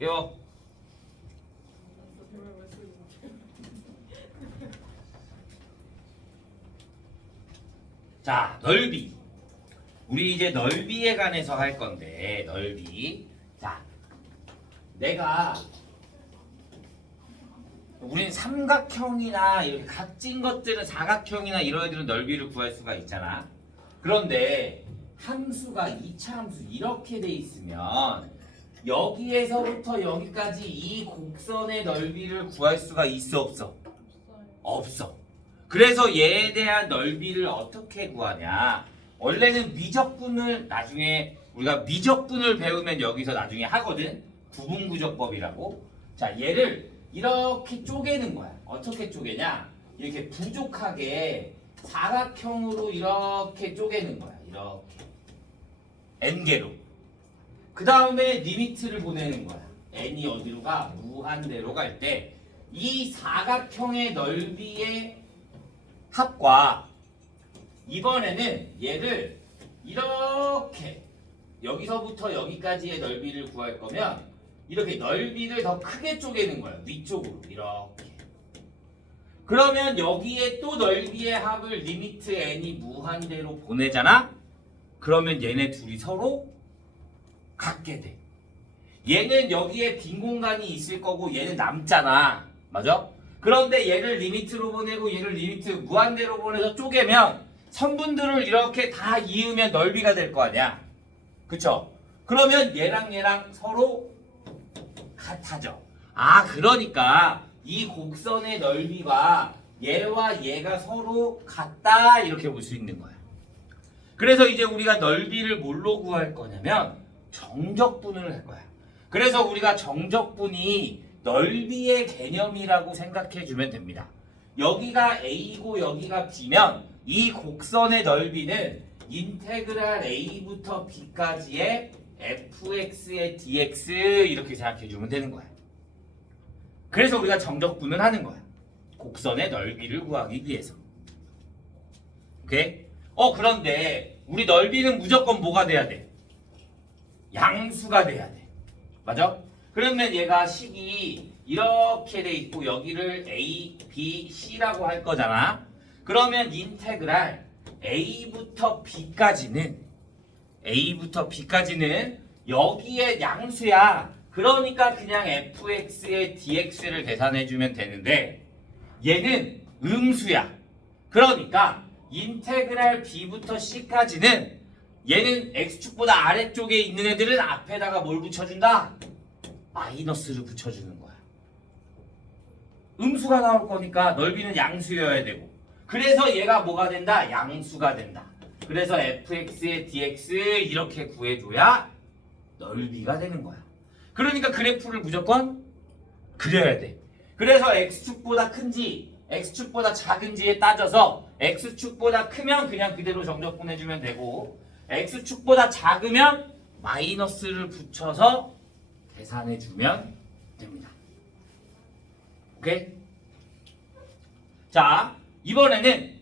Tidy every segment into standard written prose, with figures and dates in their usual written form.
요. 자, 넓이. 우리 이제 넓이에 관해서 할 건데, 넓이. 자, 내가 우린 삼각형이나 이렇게 각진 것들은 사각형이나 이런 애들은 넓이를 구할 수가 있잖아. 그런데 함수가 2차 함수 이렇게 돼 있으면 여기에서부터 여기까지 이 곡선의 넓이를 구할 수가 있어 없어? 없어. 그래서 얘에 대한 넓이를 어떻게 구하냐? 원래는 미적분을 나중에 우리가 미적분을 배우면 여기서 나중에 하거든. 구분구조법이라고. 자, 얘를 이렇게 쪼개는 거야. 어떻게 쪼개냐? 이렇게 부족하게 사각형으로 이렇게 쪼개는 거야. 이렇게 n개로. 그 다음에 리미트를 보내는 거야. n이 어디로 가? 무한대로 갈 때 이 사각형의 넓이의 합과 이번에는 얘를 이렇게 여기서부터 여기까지의 넓이를 구할 거면 이렇게 넓이를 더 크게 쪼개는 거야. 위쪽으로 이렇게. 그러면 여기에 또 넓이의 합을 리미트 n이 무한대로 보내잖아? 그러면 얘네 둘이 서로 같게 돼. 얘는 여기에 빈 공간이 있을 거고 얘는 남잖아. 맞아? 그런데 얘를 리미트로 보내고 얘를 리미트 무한대로 보내서 쪼개면 선분들을 이렇게 다 이으면 넓이가 될 거 아니야. 그쵸? 그러면 얘랑 얘랑 서로 같아져. 아, 그러니까 이 곡선의 넓이가 얘와 얘가 서로 같다 이렇게 볼 수 있는 거야. 그래서 이제 우리가 넓이를 뭘로 구할 거냐면 정적분을 할 거야. 그래서 우리가 정적분이 넓이의 개념이라고 생각해 주면 됩니다. 여기가 A고 여기가 B면 이 곡선의 넓이는 인테그랄 A부터 B까지의 fx의 dx 이렇게 생각해 주면 되는 거야. 그래서 우리가 정적분을 하는 거야. 곡선의 넓이를 구하기 위해서. 오케이? 그런데 우리 넓이는 무조건 뭐가 돼야 돼? 양수가 돼야 돼. 맞아? 그러면 얘가 식이 이렇게 돼 있고 여기를 a, b, c라고 할 거잖아. 그러면 인테그랄 a부터 b까지는 여기에 양수야. 그러니까 그냥 fx의 dx를 계산해주면 되는데 얘는 음수야. 그러니까 인테그랄 b부터 c까지는 얘는 x축보다 아래쪽에 있는 애들은 앞에다가 뭘 붙여준다? 마이너스를 붙여주는 거야. 음수가 나올 거니까 넓이는 양수여야 되고 그래서 얘가 뭐가 된다? 양수가 된다. 그래서 fx의 dx 이렇게 구해줘야 넓이가 되는 거야. 그러니까 그래프를 무조건 그려야 돼. 그래서 x축보다 큰지 x축보다 작은지에 따져서 x축보다 크면 그냥 그대로 정적분해주면 되고 x축보다 작으면 마이너스를 붙여서 계산해주면 됩니다. 오케이? 자, 이번에는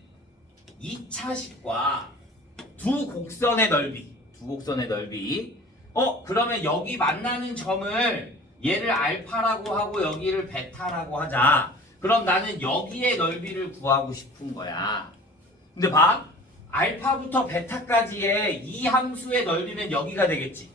2차식과 두 곡선의 넓이. 그러면 여기 만나는 점을 얘를 알파라고 하고 여기를 베타라고 하자. 그럼 나는 여기의 넓이를 구하고 싶은 거야. 근데 봐. 알파부터 베타까지의 이 함수의 넓이는 여기가 되겠지.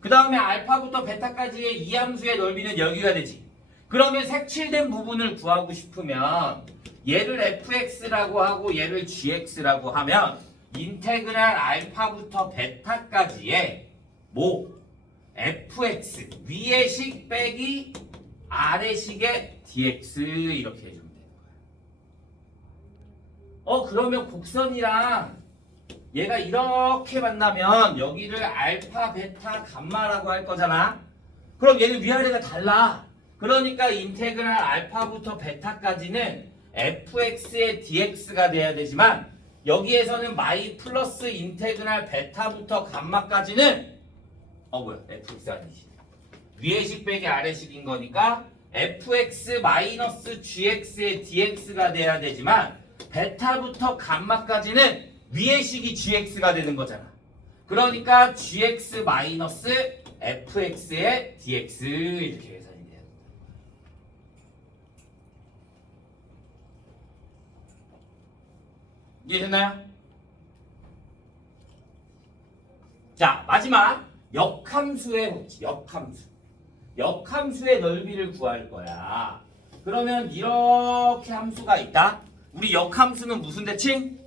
그 다음에 알파부터 베타까지의 이 함수의 넓이는 여기가 되지. 그러면 색칠된 부분을 구하고 싶으면 얘를 fx라고 하고 얘를 gx라고 하면 인테그랄 알파부터 베타까지의 fx 위의 식 빼기 아래 식의 dx 이렇게 해주면 되는 거야. 그러면 곡선이랑 얘가 이렇게 만나면 여기를 알파, 베타, 감마라고 할 거잖아. 그럼 얘는 위아래가 달라. 그러니까 인테그랄 알파부터 베타까지는 fx의 dx가 돼야 되지만 여기에서는 마이 플러스 인테그랄 베타부터 감마까지는 fx 아니지. 위의 식 빼기 아래 식인 거니까 fx 마이너스 gx의 dx가 돼야 되지만 베타부터 감마까지는 위의 식이 gx가 되는 거잖아. 그러니까 gx 마이너스 fx의 dx 이렇게 계산이 돼요. 이해됐나요? 자, 마지막 역함수의 법칙. 역함수의 넓이를 구할 거야. 그러면 이렇게 함수가 있다. 우리 역함수는 무슨 대칭?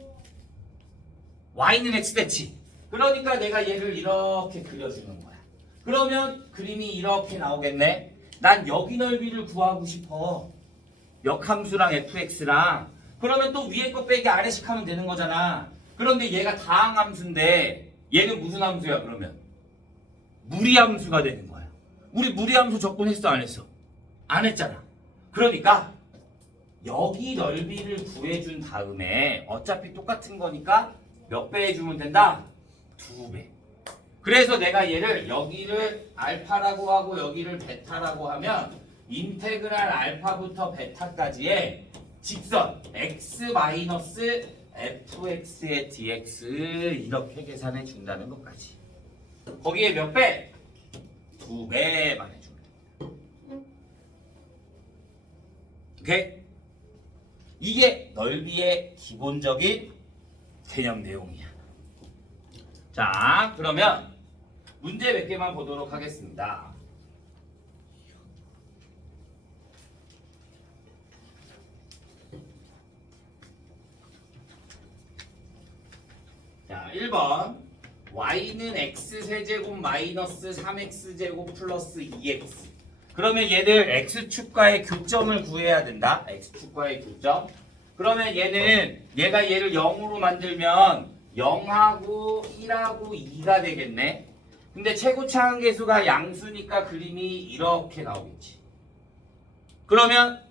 y는 x 대칭. 그러니까 내가 얘를 이렇게 그려주는 거야. 그러면 그림이 이렇게 나오겠네. 난 여기 넓이를 구하고 싶어. 역함수랑 fx랑. 그러면 또 위에 거 빼기 아래식 하면 되는 거잖아. 그런데 얘가 다항함수인데 얘는 무슨 함수야 그러면? 무리함수가 되는 거야. 우리 무리함수 접근했어 안 했어? 안 했잖아. 그러니까 여기 넓이를 구해준 다음에 어차피 똑같은 거니까 몇 배 해주면 된다? 2배. 그래서 내가 얘를 여기를 알파라고 하고 여기를 베타라고 하면 인테그랄 알파부터 베타까지의 직선 x-fx의 dx 이렇게 계산해 준다는 것까지. 거기에 몇 배? 2배만 해주면 돼. 오케이? 이게 넓이의 기본적인 개념 내용이야. 자, 그러면 문제 몇 개만 보도록 하겠습니다. 자, 1번 y는 x세제곱 마이너스 3x제곱 플러스 2x. 그러면 얘를 x축과의 교점을 구해야 된다. x축과의 교점. 그러면 얘가 얘를 0으로 만들면 0하고 1하고 2가 되겠네. 근데 최고차항계수가 양수니까 그림이 이렇게 나오겠지. 그러면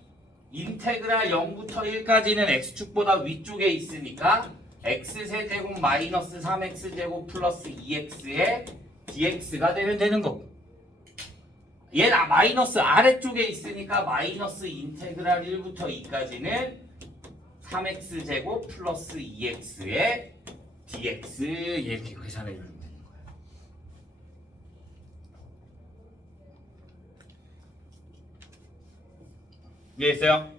인테그랄 0부터 1까지는 x축보다 위쪽에 있으니까 x세제곱 마이너스 3x제곱 플러스 2x의 dx가 되면 되는 거고, 얘는 마이너스 아래쪽에 있으니까 마이너스 인테그랄 1부터 2까지는 3x제곱 플러스 2x의 dx 이렇게 계산해 주면 되는 거예요. 이해했어요?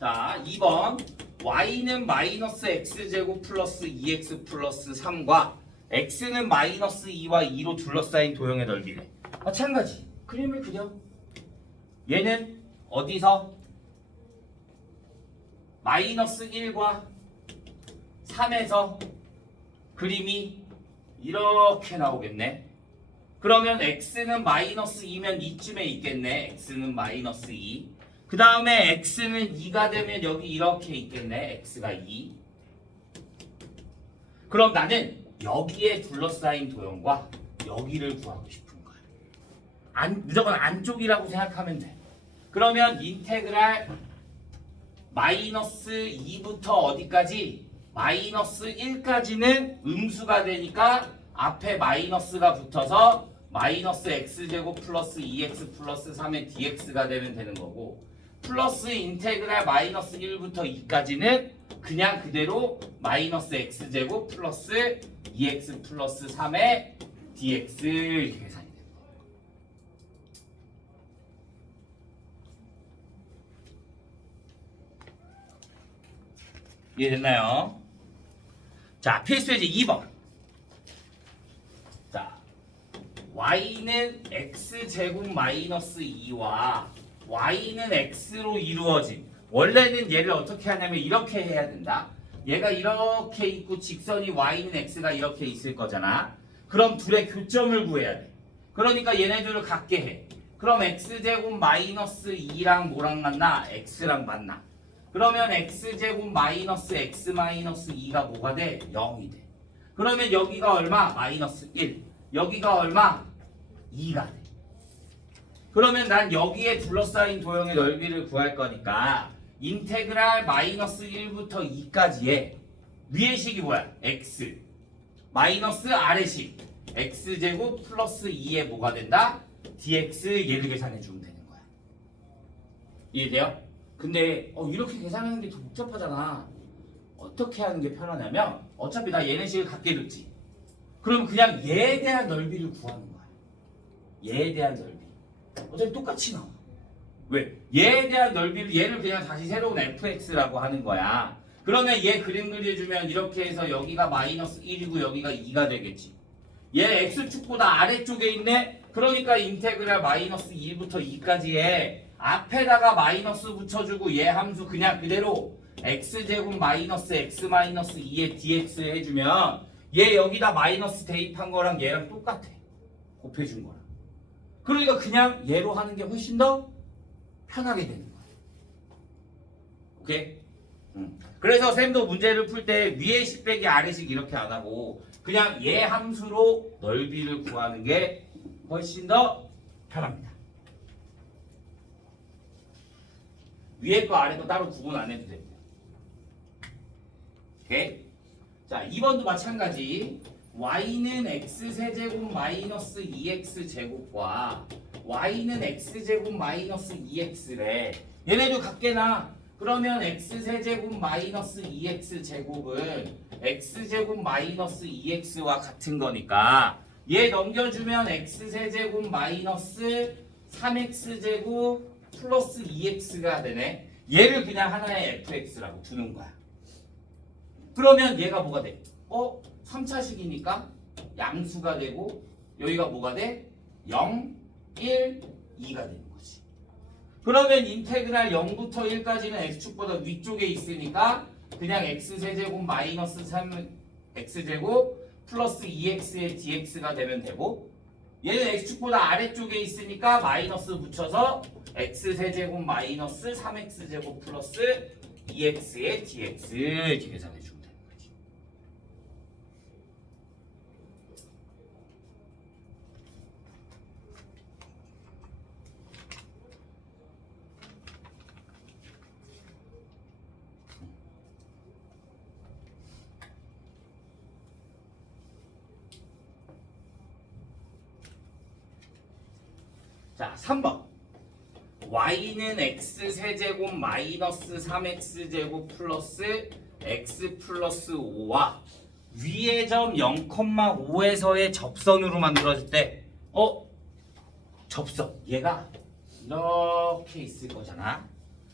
자, 2번 y는 마이너스 x제곱 플러스 2x 플러스 3과 x는 마이너스 2와 2로 둘러싸인 도형의 넓이래. 마찬가지. 그림을 그려. 얘는 어디서? 마이너스 1과 3에서 그림이 이렇게 나오겠네. 그러면 x는 마이너스 2면 이쯤에 있겠네. x는 마이너스 2. 그 다음에 x는 2가 되면 여기 이렇게 있겠네. x가 2. 그럼 나는 여기에 둘러싸인 도형과 여기를 구하고 싶은 거야. 무조건 안쪽이라고 생각하면 돼. 그러면 인테그랄 마이너스 2부터 어디까지? 마이너스 1까지는 음수가 되니까 앞에 마이너스가 붙어서 마이너스 x제곱 플러스 2x 플러스 3의 dx가 되면 되는 거고, 플러스 인테그랄 마이너스 1부터 2까지는 그냥 그대로 마이너스 x제곱 플러스 2x 플러스 3의 dx 이렇게 계산이 됩니다. 이해됐나요? 자, 필수예제 2번. 자, y는 x제곱 마이너스 2와 y는 x로 이루어진, 원래는 얘를 어떻게 하냐면 이렇게 해야 된다. 얘가 이렇게 있고 직선이 y는 x가 이렇게 있을 거잖아. 그럼 둘의 교점을 구해야 돼. 그러니까 얘네들을 같게 해. 그럼 x제곱 마이너스 2랑 뭐랑 만나? x랑 만나. 그러면 x제곱 마이너스 x 마이너스 2가 뭐가 돼? 0이 돼. 그러면 여기가 얼마? 마이너스 1. 여기가 얼마? 2가 돼. 그러면 난 여기에 둘러싸인 도형의 넓이를 구할 거니까 인테그랄 마이너스 1부터 2까지의 위의 식이 뭐야? x 마이너스 아래식 x제곱 플러스 2에 뭐가 된다? dx 얘를 계산해 주면 되는 거야. 이해돼요? 근데 이렇게 계산하는 게 더 복잡하잖아. 어떻게 하는 게 편하냐면 어차피 나 얘네 식을 갖게 읽지. 그럼 그냥 얘에 대한 넓이를 구하는 거야. 얘에 대한 넓이. 어차피 똑같이 나와. 왜? 얘에 대한 넓이를 얘를 그냥 다시 새로운 fx라고 하는 거야. 그러면 얘 그림 그려주면 이렇게 해서 여기가 마이너스 1이고 여기가 2가 되겠지. 얘 x축보다 아래쪽에 있네? 그러니까 인테그랄 마이너스 1부터 2까지 해. 앞에다가 마이너스 붙여주고 얘 함수 그냥 그대로 x제곱 마이너스 x 마이너스 2의 dx 해주면 얘 여기다 마이너스 대입한 거랑 얘랑 똑같아. 곱해준 거랑. 그러니까 그냥 얘로 하는 게 훨씬 더 편하게 되는 거야. 오케이? 그래서 쌤도 문제를 풀 때 위에식 빼기 아래식 이렇게 안 하고 그냥 얘 함수로 넓이를 구하는 게 훨씬 더 편합니다. 위에 거 아래 거 따로 구분 안 해도 됩니다. 오케이? 자, 2번도 마찬가지. y는 x세제곱 마이너스 2x제곱과 y는 x제곱 마이너스 2x래. 얘네도 같게나 그러면 x세제곱 마이너스 2x제곱은 x제곱 마이너스 2x와 같은 거니까 얘 넘겨주면 x세제곱 마이너스 3x제곱 플러스 2x가 되네. 얘를 그냥 하나의 fx라고 두는 거야. 그러면 얘가 뭐가 돼? 3차식이니까 양수가 되고 여기가 뭐가 돼? 0, 1, 2가 되는 거지. 그러면 인테그랄 0부터 1까지는 x축보다 위쪽에 있으니까 그냥 x세제곱 마이너스 3x제곱 플러스 2x의 dx가 되면 되고 얘는 x축보다 아래쪽에 있으니까 마이너스 붙여서 x세제곱 마이너스 3x제곱 플러스 2x의 dx 이렇게 계산해 주면 되는 거지. 자, 3번. y는 x세제곱 마이너스 3x제곱 플러스 x 플러스 5와 위의 점 0,5에서의 접선으로 만들어질 때 접선 얘가 이렇게 있을 거잖아.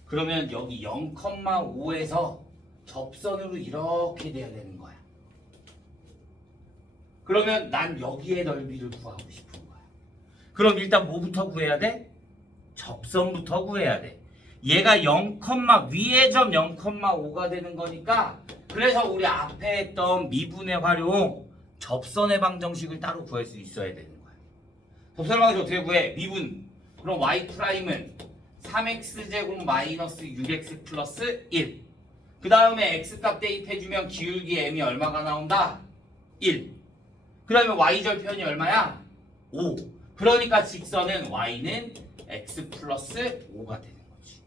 그러면 여기 0,5에서 접선으로 이렇게 돼야 되는 거야. 그러면 난 여기의 넓이를 구하고 싶은 거야. 그럼 일단 뭐부터 구해야 돼? 접선부터 구해야 돼. 얘가 0, 위의 점 0,5가 되는 거니까 그래서 우리 앞에 했던 미분의 활용 접선의 방정식을 따로 구할 수 있어야 되는 거야. 접선의 방정식 어떻게 구해? 미분. 그럼 y''은 3x제곱 마이너스 6x 플러스 1. 그 다음에 x값 대입해주면 기울기 m이 얼마가 나온다? 1. 그 다음에 y절편이 얼마야? 5. 그러니까 직선은 y는 x 플러스 5가 되는 거지.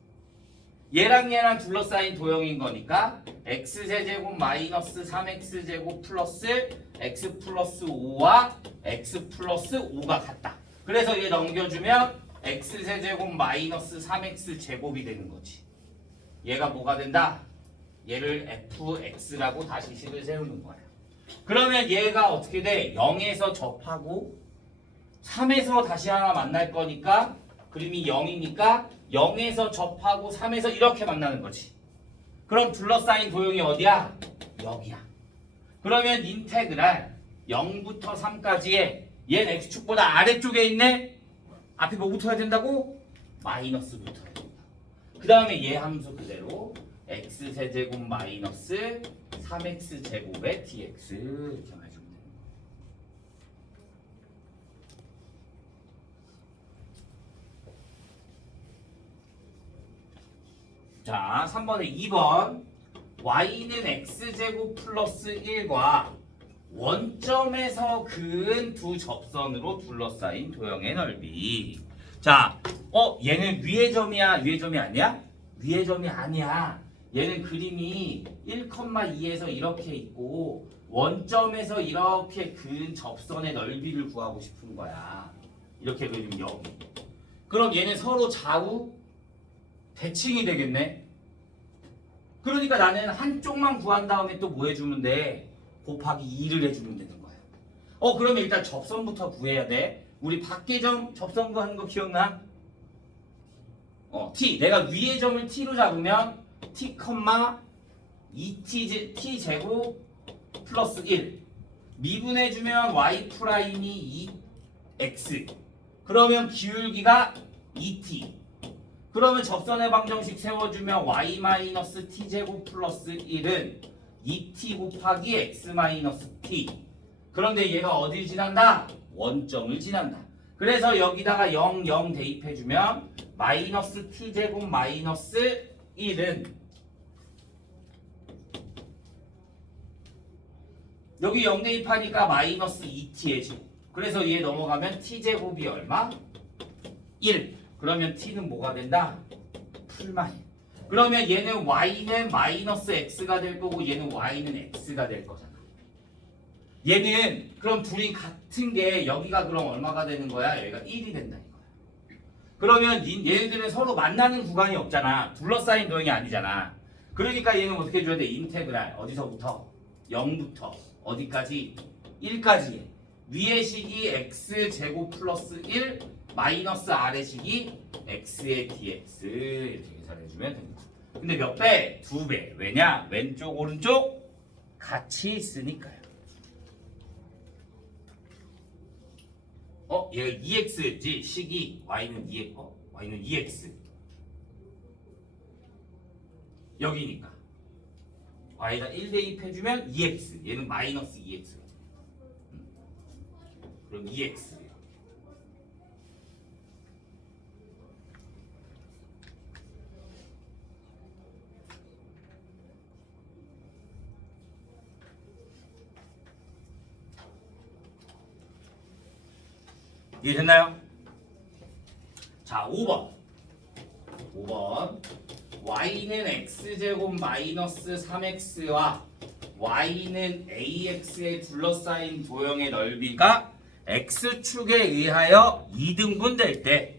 얘랑 얘랑 둘러싸인 도형인 거니까 x세제곱 마이너스 3x제곱 플러스 x 플러스 5와 x 플러스 5가 같다. 그래서 얘 넘겨주면 x세제곱 마이너스 3x제곱이 되는 거지. 얘가 뭐가 된다? 얘를 fx라고 다시 식을 세우는 거야. 그러면 얘가 어떻게 돼? 0에서 접하고 3에서 다시 하나 만날 거니까 그림이 0이니까 0에서 접하고 3에서 이렇게 만나는 거지. 그럼 둘러싸인 도형이 어디야? 여기야. 그러면 인테그랄 0부터 3까지의 얘는 x축보다 아래쪽에 있네? 앞에 뭐 붙어야 된다고? 마이너스 붙어야 된다. 그 다음에 얘 함수 그대로 x세제곱 마이너스 3x제곱의 dx 이렇게 해주면 됩니다. 자, 3번에 2번 y는 x제곱 플러스 1과 원점에서 그은 두 접선으로 둘러싸인 도형의 넓이. 자, 얘는 위의 점이야? 위의 점이 아니야? 위의 점이 아니야. 얘는 그림이 1,2에서 이렇게 있고 원점에서 이렇게 그은 접선의 넓이를 구하고 싶은 거야. 이렇게 그리면 여기. 그럼 얘는 서로 좌우 대칭이 되겠네. 그러니까 나는 한쪽만 구한 다음에 또 뭐 해주면 돼? 곱하기 2를 해주면 되는 거야. 그러면 일단 접선부터 구해야 돼. 우리 밖의 점 접선 구하는 거 기억나? t 내가 위의 점을 t로 잡으면 t, 2t 제곱 플러스 1 미분해주면 y 프라임이 2x 그러면 기울기가 2t 그러면 접선의 방정식 세워주면 y 마이너스 t 제곱 플러스 1은 2t 곱하기 x 마이너스 t 그런데 얘가 어딜 지난다? 원점을 지난다. 그래서 여기다가 0, 0 대입해주면 마이너스 t 제곱 마이너스 1은 여기 0 대입하니까 마이너스 2t의 제곱. 그래서 얘 넘어가면 t 제곱이 얼마? 1. 그러면 t는 뭐가 된다? 풀마이. 그러면 얘는 y는 마이너스 x가 될 거고 얘는 y는 x가 될 거잖아. 얘는 그럼 둘이 같은 게 여기가 그럼 얼마가 되는 거야? 여기가 1이 된다는 거야. 그러면 얘네들은 서로 만나는 구간이 없잖아. 둘러싸인 도형이 아니잖아. 그러니까 얘는 어떻게 줘야 돼? 인테그랄. 어디서부터? 0부터 어디까지? 1까지. 위의 식이 x 제곱 플러스 1 마이너스 아래 식이 x의 dx 이렇게 계산해주면 됩니다. 근데 몇 배? 2배. 왜냐? 왼쪽 오른쪽 같이 있으니까요. 얘가 2x지 식이 y는 2x 여기니까 y에다 1 대입해주면 2x 얘는 마이너스 2x 그럼 2x 이해됐나요? 자 5번 y는 x제곱 마이너스 3x와 y는 ax에 둘러싸인 도형의 넓이가 x축에 의하여 2등분 될 때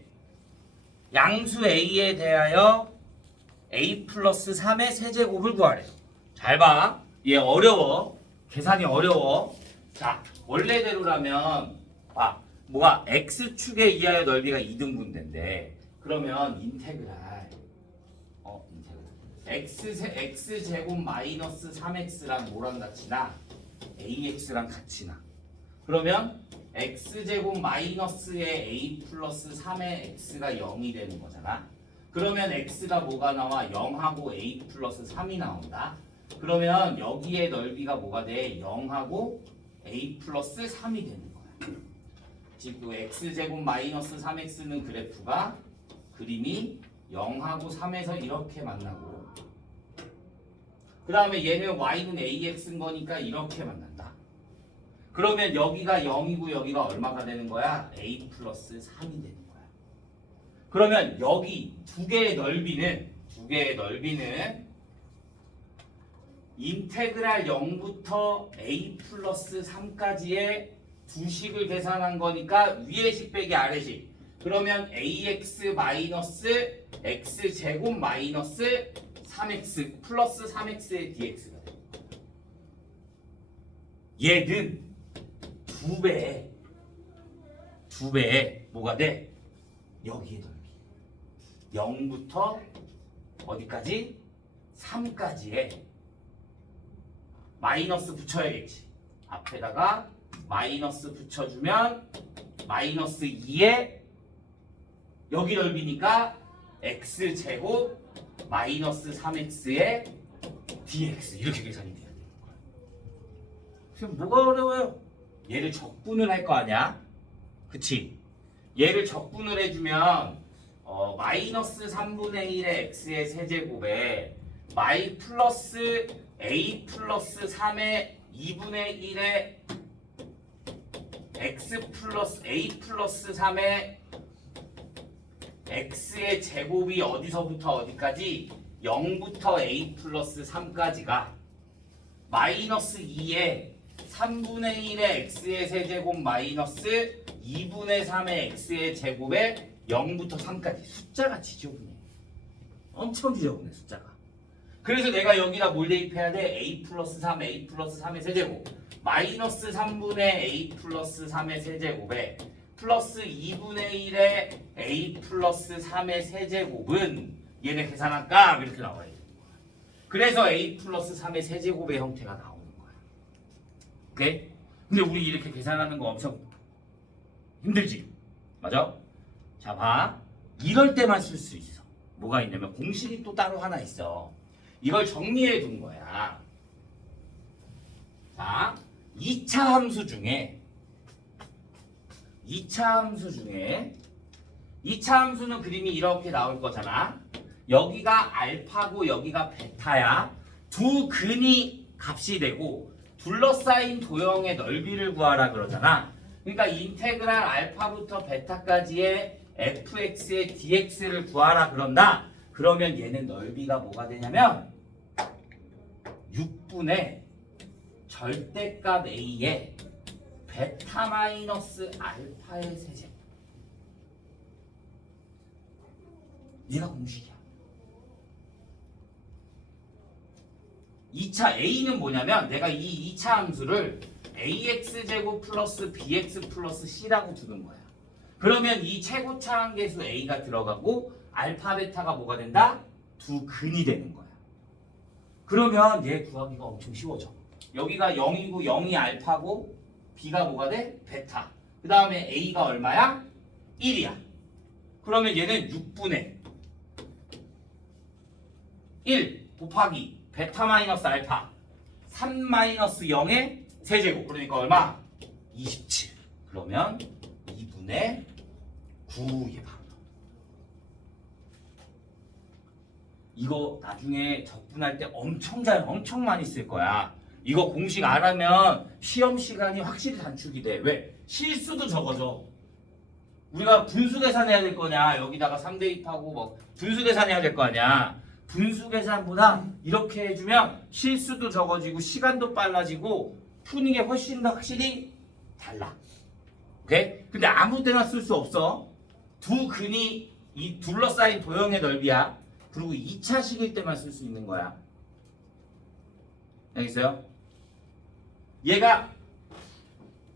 양수 a에 대하여 a 플러스 3의 세제곱을 구하래요. 잘 봐. 얘 어려워. 계산이 어려워. 자 원래대로라면 뭐가 x축에 의하여 넓이가 2등분 된대. 그러면 인테그랄 x제곱 마이너스 3x랑 뭐랑 같이 나? ax랑 같이 나. 그러면 x제곱 마이너스의 a 플러스 3의 x가 0이 되는 거잖아. 그러면 x가 뭐가 나와? 0하고 a 플러스 3이 나온다. 그러면 여기에 넓이가 뭐가 돼? 0하고 a 플러스 3이 되는 거야. 즉 x제곱 마이너스 3x는 그래프가 그림이 0하고 3에서 이렇게 만나고 그 다음에 얘는 y는 ax인 거니까 이렇게 만난다. 그러면 여기가 0이고 여기가 얼마가 되는 거야? a 플러스 3이 되는 거야. 그러면 여기 두 개의 넓이는 인테그랄 0부터 a 플러스 3까지의 두 식을 계산한 거니까 위의 식 빼기 아래 식. 그러면 ax 마이너스 x 제곱 마이너스 3x 플러스 3x의 dx가 됩니다. 얘는 두 배에 뭐가 돼? 여기에 넓이 0부터 어디까지? 3까지에 마이너스 붙여야겠지. 앞에다가 마이너스 붙여주면 마이너스 2에 여기 넓이니까 x제곱 마이너스 3x의 dx 이렇게 계산이 돼야 되는 거야. 그럼 뭐가 어려워요? 얘를 적분을 할 거 아니야? 그치? 얘를 적분을 해주면 마이너스 3분의 1의 x의 세제곱에 마이 플러스 a 플러스 3의 2분의 1의 x 플러스 a 플러스 3의 x의 제곱이 어디서부터 어디까지? 0부터 a 플러스 3까지가 마이너스 2에 3분의 1의 x의 세제곱 마이너스 2분의 3의 x의 제곱에 0부터 3까지 숫자가 지저분해. 엄청 지저분해 숫자가. 그래서 내가 여기다 뭘 대입해야 돼? a 플러스 3, a 플러스 3의 세제곱 마이너스 3분의 a 플러스 3의 세제곱에 플러스 2분의 1의 a 플러스 3의 세제곱은 얘네 계산한 값 이렇게 나와야 돼. 그래서 a 플러스 3의 세제곱의 형태가 나오는 거야. 오케이? 근데 우리 이렇게 계산하는 거 엄청 힘들지? 맞아? 자, 봐. 이럴 때만 쓸 수 있어. 뭐가 있냐면 공식이 또 따로 하나 있어. 이걸 정리해 둔 거야. 자, 2차 함수 중에 2차 함수는 그림이 이렇게 나올 거잖아. 여기가 알파고 여기가 베타야. 두 근이 값이 되고 둘러싸인 도형의 넓이를 구하라 그러잖아. 그러니까 인테그랄 알파부터 베타까지의 fx의 dx를 구하라 그런다. 그러면 얘는 넓이가 뭐가 되냐면 6분의 절대값 a의 베타 마이너스 알파의 세제곱. 얘가 공식이야. 2차 a는 뭐냐면 내가 이 2차 함수를 ax제곱 플러스 bx 플러스 c라고 두는 거야. 그러면 이 최고차 한계수 a가 들어가고 알파 베타가 뭐가 된다? 두 근이 되는 거야. 그러면 얘 구하기가 엄청 쉬워져. 여기가 0이고 0이 알파고 b가 뭐가 돼? 베타. 그 다음에 a가 얼마야? 1이야. 그러면 얘는 6분의 1 곱하기 베타 마이너스 알파 3 마이너스 0의 세제곱. 그러니까 얼마? 27. 그러면 2분의 9의 방. 이거 나중에 적분할 때 엄청 많이 쓸 거야. 이거 공식 알아면 시험 시간이 확실히 단축이 돼. 왜? 실수도 적어져. 우리가 분수 계산해야 될 거냐. 여기다가 3 대입하고 뭐 분수 계산해야 될 거 아니야. 분수 계산보다 이렇게 해주면 실수도 적어지고 시간도 빨라지고 푸는 게 훨씬 더 확실히 달라. 오케이? 근데 아무 때나 쓸 수 없어. 두 근이 이 둘러싸인 도형의 넓이야. 그리고 2차식일 때만 쓸 수 있는 거야. 알겠어요? 얘가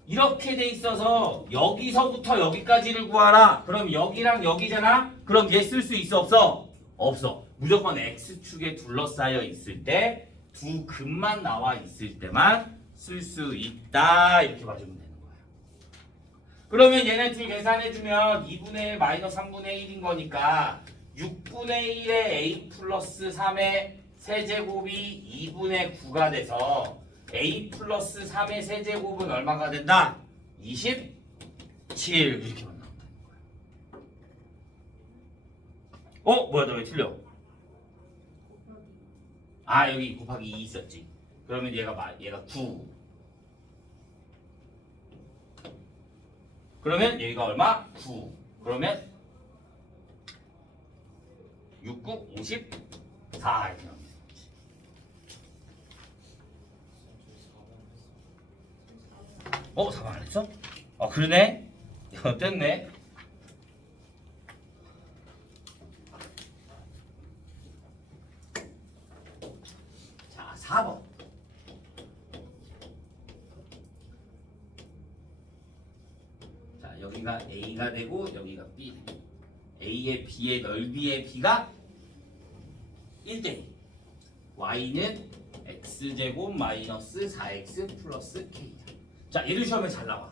이렇게 돼 있어서 여기서부터 여기까지를 구하라. 그럼 여기랑 여기잖아? 그럼 얘 쓸 수 있어 없어? 없어. 무조건 X축에 둘러싸여 있을 때 두 근만 나와 있을 때만 쓸 수 있다. 이렇게 봐주면 되는 거야. 그러면 얘네 둘 계산해주면 2분의 1 마이너스 3분의 1인 거니까 6분의 1의 a 플러스 3의 세제곱이 2분의 9가 돼서 a 플러스 3의 세제곱은 얼마가 된다? 27 이렇게만 나온다는 거야. 뭐야 너 왜 틀려? 여기 곱하기 2 있었지. 그러면 얘가 9. 그러면 여기가 얼마? 9. 그러면 6, 9, 54 이렇게 나옵니다. 어? 4번 안 했어? 그러네? 됐네. 자, 4번. 자, 여기가 A가 되고 여기가 B. A의 B의 넓이의 B가 1대1. Y는 X제곱 마이너스 4X 플러스 K다. 자, 얘를 시험에 잘 나와.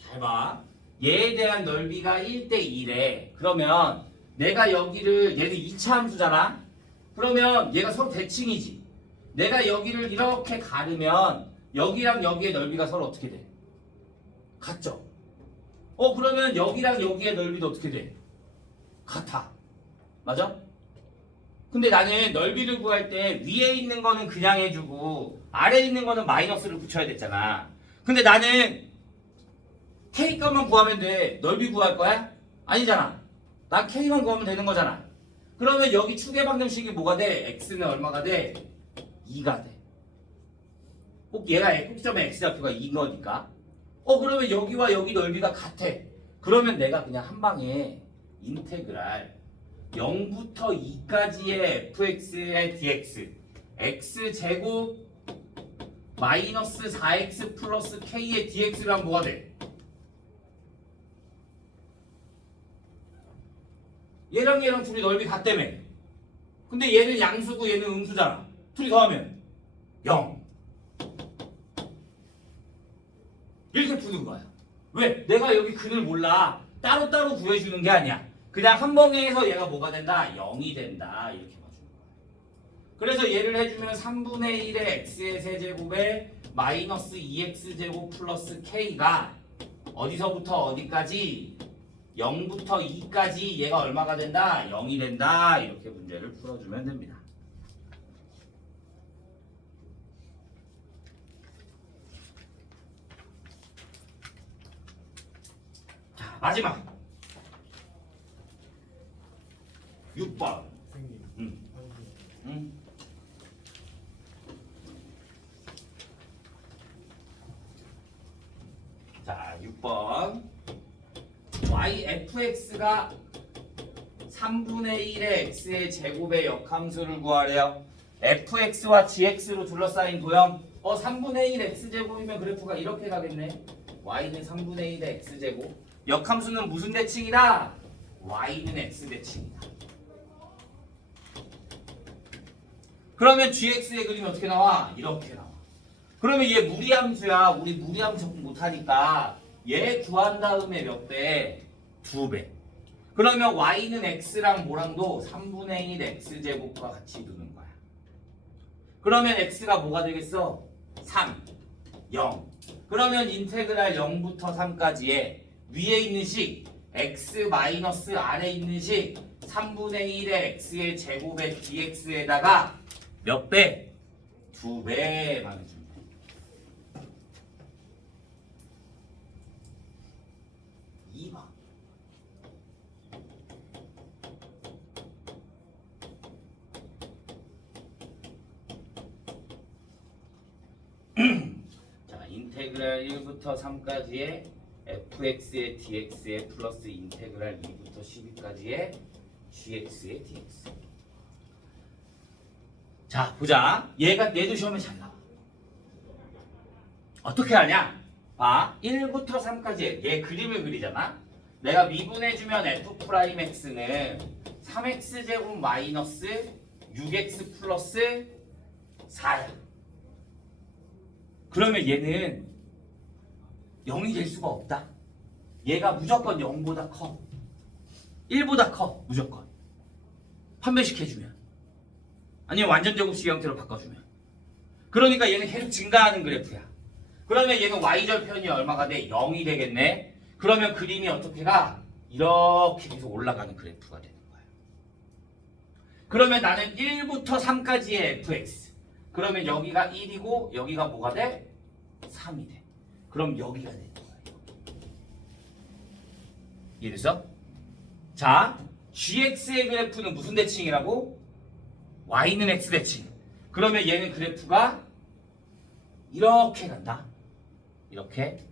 잘 봐. 얘에 대한 넓이가 1대1에 그러면 내가 여기를 얘는 2차 함수잖아. 그러면 얘가 서로 대칭이지. 내가 여기를 이렇게 가르면 여기랑 여기의 넓이가 서로 어떻게 돼? 같죠? 그러면 여기랑 여기의 넓이도 어떻게 돼? 같아. 맞아? 근데 나는 넓이를 구할 때 위에 있는 거는 그냥 해주고 아래에 있는 거는 마이너스를 붙여야 됐잖아. 근데 나는 K 값만 구하면 돼. 넓이 구할 거야? 아니잖아. 난 K만 구하면 되는 거잖아. 그러면 여기 축의 방정식이 뭐가 돼? X는 얼마가 돼? 2가 돼. 꼭 얘가 꼭점의 X좌표가 2인 거니까. 그러면 여기와 여기 넓이가 같아. 그러면 내가 그냥 한 방에 인테그랄 0부터 2까지의 fx의 dx x제곱 마이너스 4x 플러스 k의 dx를 하면 뭐가 돼? 얘랑 얘랑 둘이 넓이 같다며. 근데 얘는 양수고 얘는 음수잖아. 둘이 더하면 0. 이렇게 푸는 거야. 왜? 내가 여기 근을 몰라. 따로따로 구해주는 게 아니야. 그냥 한 번에 해서 얘가 뭐가 된다? 0이 된다. 이렇게 봐주는 거야. 그래서 얘를 해주면 3분의 1의 x의 세제곱에 마이너스 2x제곱 플러스 k가 어디서부터 어디까지? 0부터 2까지 얘가 얼마가 된다? 0이 된다. 이렇게 문제를 풀어주면 됩니다. 자, 마지막 6번. 응? 자, 6번. fx가 3분의 1의 x의 제곱의 역함수를 구하래요. fx와 gx로 둘러싸인 도형. 3분의 1 x제곱이면 그래프가 이렇게 가겠네. y는 3분의 1의 x제곱. 역함수는 무슨 대칭이다? y는 x 대칭이다. 그러면 gx의 그림이 어떻게 나와? 이렇게 나와. 그러면 얘 무리함수야. 우리 무리함수 적응 못하니까 얘 구한 다음에 몇 배? 2배. 그러면 y는 x랑 뭐랑도 3분의 1 x제곱과 같이 두는 거야. 그러면 x가 뭐가 되겠어? 3, 0. 그러면 인테그랄 0부터 3까지의 위에 있는 식 x 마이너스 아래 있는 식 3분의 1의 x의 제곱의 dx에다가 몇 배? 2배 만들어주면 돼. 자, 인테그랄 1부터 3까지의 fx의 dx의 플러스 인테그랄 2부터 12까지의 gx의 dx. 자, 보자. 얘도 시험에 잘 나와. 어떻게 하냐? 봐. 1부터 3까지 얘 그림을 그리잖아. 내가 미분해주면 f'x는 3x제곱 마이너스 6x 플러스 4야. 그러면 얘는 0이 될 수가 없다. 얘가 무조건 0보다 커. 1보다 커. 무조건. 판별식해주면. 아니면 완전 제곱식 형태로 바꿔주면. 그러니까 얘는 계속 증가하는 그래프야. 그러면 얘는 y절편이 얼마가 돼? 0이 되겠네. 그러면 그림이 어떻게 가? 이렇게 계속 올라가는 그래프가 되는 거야. 그러면 나는 1부터 3까지의 fx. 그러면 여기가 1이고 여기가 뭐가 돼? 3이 돼. 그럼 여기가 되는 거야. 이해됐어? 자, gx의 그래프는 무슨 대칭이라고? y는 x 대칭. 그러면 얘는 그래프가 이렇게 간다. 이렇게.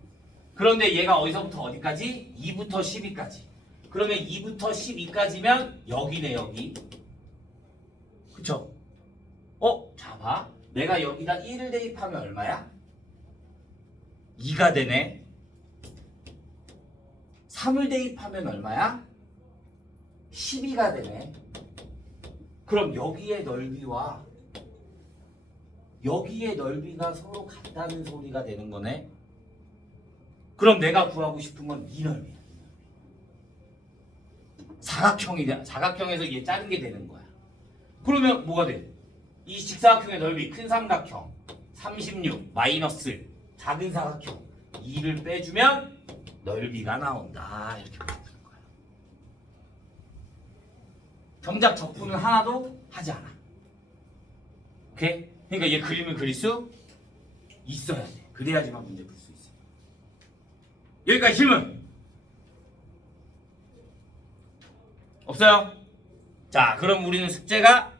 그런데 얘가 어디서부터 어디까지? 2부터 12까지. 그러면 2부터 12까지면 여기네, 여기. 그쵸? 자, 봐. 내가 여기다 1을 대입하면 얼마야? 2가 되네. 3을 대입하면 얼마야? 12가 되네. 그럼 여기의 넓이와 여기의 넓이가 서로 같다는 소리가 되는 거네. 그럼 내가 구하고 싶은 건 이 넓이야. 사각형에서 얘 자른 게 되는 거야. 그러면 뭐가 돼? 이 직사각형의 넓이 큰 삼각형 36 마이너스 작은 사각형 2를 빼주면 넓이가 나온다. 이렇게 보는 거야. 정작 적분은 하나도 하지 않아. 오케이? 그러니까 얘 그림을 그릴 수 있어야 돼. 그래야지만 문제 풀 수 있어. 여기까지 질문 없어요? 자, 그럼 우리는 숙제가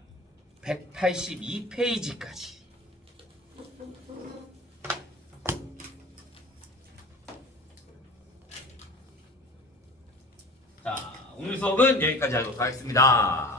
182페이지까지. 자, 오늘 오늘 수업은 여기까지 하도록 하겠습니다.